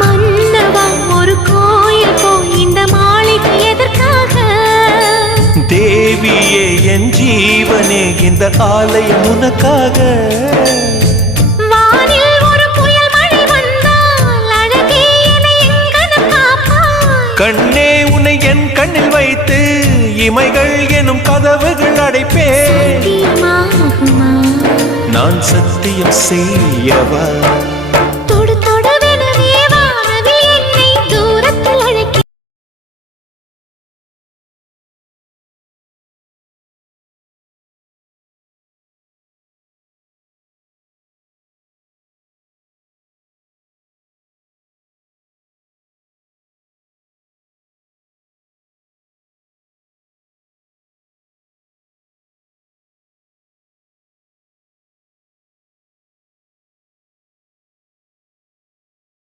மன்னவா ஒரு கோயில் இந்த மாளிகை எதற்காக? தேவியே என் ஜீவனே இந்த ஆலயம் உனக்காக. வானில் ஒரு புயல் மழை வந்தால் அழகே என்னை எங்கனம் காப்பாய். கண்ணே உன்னை என் கண்ணில் வைத்து இமைகள் எனும் கதவுகள் அடைப்பேன். சத்தியமாகுமா? நான் சத்தியம் செய்யவா?